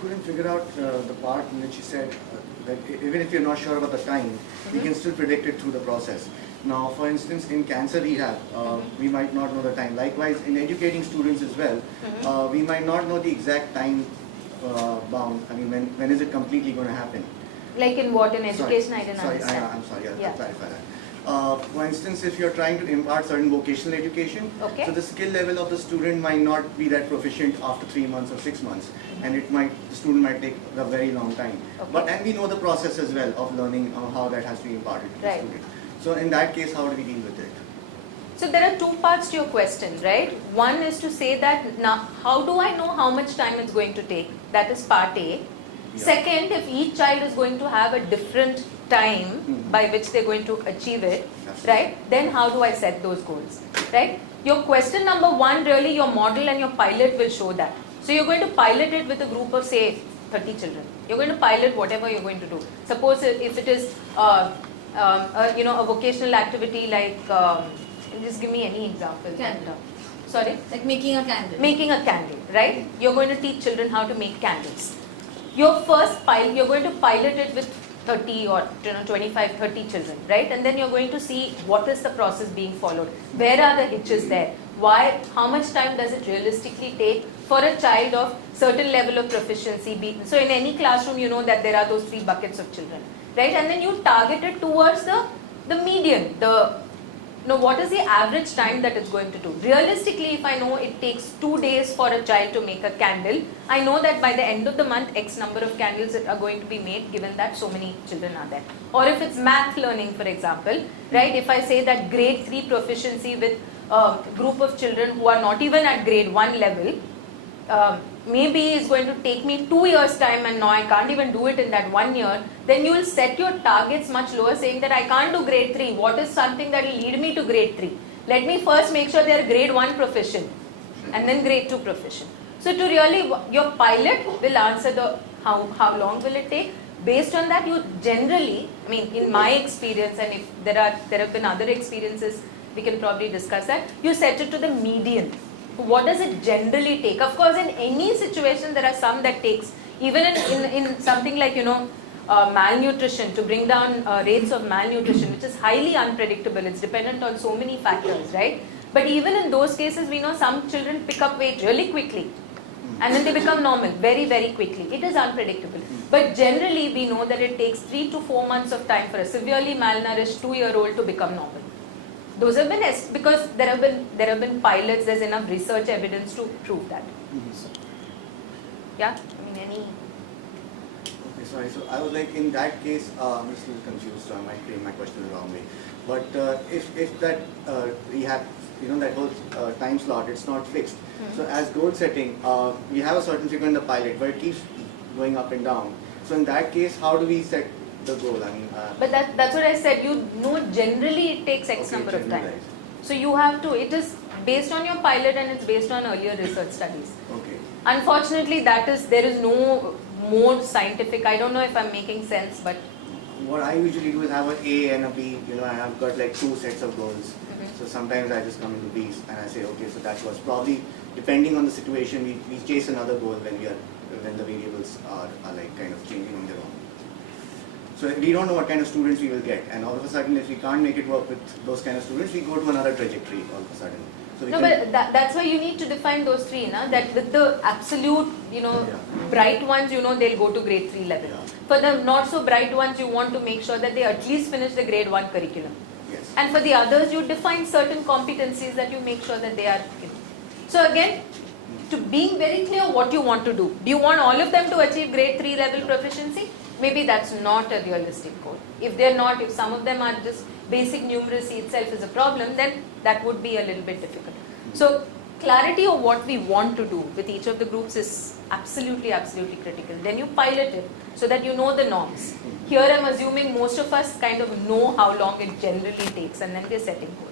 couldn't figure out the part in which you said that even if you're not sure about the time, we can still predict it through the process. Now, for instance, in cancer rehab, we might not know the time. Likewise, in educating students as well, we might not know the exact time bound. I mean, when is it completely going to happen? Like in what? In education, I didn't sorry, understand. I'm sorry, I'll clarify that. For instance, if you're trying to impart certain vocational education, so the skill level of the student might not be that proficient after 3 months or 6 months, and the student might take a very long time. And we know the process as well of learning how that has to be imparted to the student. So in that case, how do we deal with it? So there are two parts to your question, right? One is to say that now, how do I know how much time it's going to take? That is part A. Second, if each child is going to have a different time by which they're going to achieve it, right? Then how do I set those goals, right? Your question number one, really your model and your pilot will show that. So you're going to pilot it with a group of say 30 children. You're going to pilot whatever you're going to do. Suppose if it is a vocational activity like, just give me any example. Candle. Sorry? Like making a candle. Making a candle, right? You're going to teach children how to make candles. Your first pilot, you're going to pilot it with 30 or 25, 30 children, right? And then you're going to see what is the process being followed. Where are the hitches there? Why? How much time does it realistically take for a child of certain level of proficiency? So in any classroom, you know that there are those 3 buckets of children, right? And then you target it towards the median, what is the average time that it's going to do? Realistically, if I know it takes 2 days for a child to make a candle, I know that by the end of the month, X number of candles are going to be made given that so many children are there. Or if it's math learning, for example, right? If I say that grade 3 proficiency with a group of children who are not even at grade 1 level, maybe is going to take me 2 years time and now I can't even do it in that 1 year, then you will set your targets much lower saying that I can't do grade 3. What is something that will lead me to grade 3? Let me first make sure they are grade 1 proficient and then grade 2 proficient. So to really, your pilot will answer the how long will it take. Based on that, you generally, I mean in my experience, and if there have been other experiences, we can probably discuss that, you set it to the median. What does it generally take? Of course, in any situation, there are some that takes, even in something like, malnutrition, to bring down rates of malnutrition, which is highly unpredictable. It's dependent on so many factors, right? But even in those cases, we know some children pick up weight really quickly. And then they become normal very, very quickly. It is unpredictable. But generally, we know that it takes 3 to 4 months of time for a severely malnourished 2-year-old to become normal. Those have been, because there have been pilots, there's enough research evidence to prove that. So, yeah, I mean any... Okay, sorry, so I was like, in that case, I'm just a little confused, so I might frame my question the wrong way. But if that rehab, that whole time slot, it's not fixed. So as goal setting, we have a certain figure in the pilot, but it keeps going up and down. So in that case, how do we set the goal? I mean, but that's what I said. Generally it takes X number of time. So you have to. It is based on your pilot and it's based on earlier research studies. Okay. Unfortunately, there is no more scientific. I don't know if I'm making sense, but what I usually do is have an A and a B. I have got like 2 sets of goals. So sometimes I just come into B's and I say, okay, so that was probably, depending on the situation, we chase another goal when the variables are like kind of changing on their own. So we don't know what kind of students we will get, and all of a sudden, if we can't make it work with those kind of students, we go to another trajectory all of a sudden. So but that's why you need to define those 3, that with the absolute, bright ones, they'll go to grade 3 level. Yeah. For the not so bright ones, you want to make sure that they at least finish the grade 1 curriculum. Yes. And for the others, you define certain competencies that you make sure that they are. So again, to being very clear what you want to do. Do you want all of them to achieve grade 3 level proficiency? Maybe that's not a realistic goal. If they're not, if some of them are just basic numeracy itself is a problem, then that would be a little bit difficult. So clarity of what we want to do with each of the groups is absolutely, absolutely critical. Then you pilot it so that you know the norms. Here I'm assuming most of us kind of know how long it generally takes, and then we're setting goals.